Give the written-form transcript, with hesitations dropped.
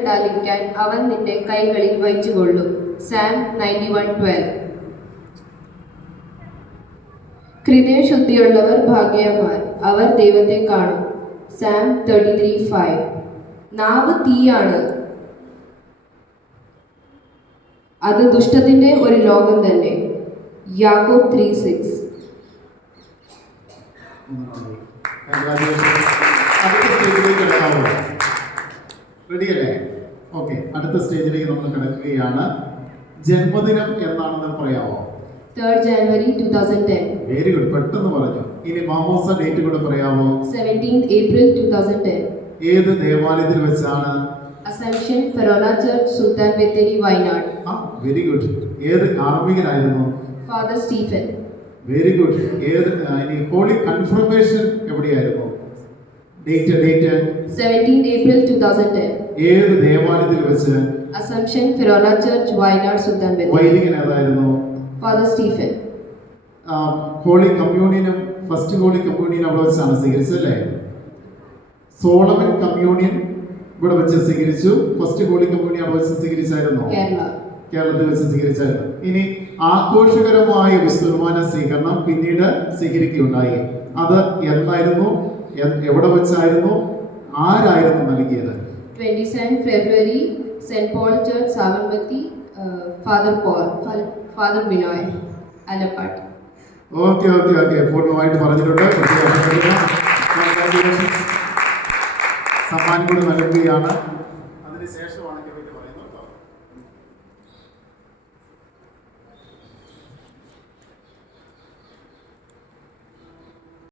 തട്ടാതിരിക്കാൻ അവൻ നിന്റെ കൈകളിൽ വഹിച്ചുകൊള്ളും. സാം 91:12. ഹൃദയശുദ്ധിയുള്ളവർ ഭാഗ്യവാന്മാർ, അവർ ദൈവത്തെ കാണും. സാം 33:5. നാവ് തീയാണ്, അത് ദുഷ്ടത്തിന്റെ ഒരു ലോകം തന്നെ. യാക്കോബ് 3:6. റെഡിയല്ലേ? ഓക്കെ, അടുത്ത സ്റ്റേജിലേക്ക് നമ്മൾ കിടക്കുകയാണ്. ജന്മദിനം എന്നാണെന്ന് പറയാമോ? 3rd January 2010. വെരി ഗുഡ്, പെട്ടെന്ന് പറഞ്ഞു. ഇനി മാമോസ ഡേറ്റ് കൂടെ പറയാമോ? 17th April 2010. ഏത് ദേവാലയത്തിൽ വെച്ചാണ്? Assumption Farona Church, Sultan Bathery, Wayanad. Very good. ഏത് കാർമ്മികനായിരുന്നു? Father Stephen. Very good. ഏത് ഇനി ഹോളി കൺഫർമേഷൻ എവിടെയായിരുന്നു? Date 17th April 2010. ഏത് ദേവാലയത്തിൽ വെച്ച്? Assumption Farona Church, Wayanad, Sultan Bathery. വൈദികൻ ഏതായിരുന്നു? Father Stephen. ഹോളി കമ്മ്യൂണിയനും ഫസ്റ്റ് ഹോളി കമ്മ്യൂണിയൻ അവിടെ വെച്ചാണ് സ്വീകരിച്ചല്ലേ? സോളമൻ കമ്മ്യൂണിയൻ ഇവിടെ വെച്ച് സ്വീകരിച്ചു. ഫസ്റ്റ് ഹോളി കമ്മ്യൂണിയൻ അവിടെ വെച്ച് സ്വീകരിച്ചായിരുന്നു? കേരളത്തിൽ വെച്ച് സ്വീകരിച്ചായിരുന്നു. ഇനി ആഘോഷകരമായ വിശുദ്ധ സ്വീകരണം പിന്നീട് സ്വീകരിക്കുകയുണ്ടായി. അത് എന്നായിരുന്നു? എവിടെ വെച്ചായിരുന്നു? ആരായിരുന്നു നൽകിയത്? 27 February, St. Paul Church, Savanmati, Father Binoy, Alapat. Okay, പൂർണ്ണമായിട്ട് പറഞ്ഞിട്ടുണ്ട്. സമ്മാനം കൂടി നൽകുകയാണ്.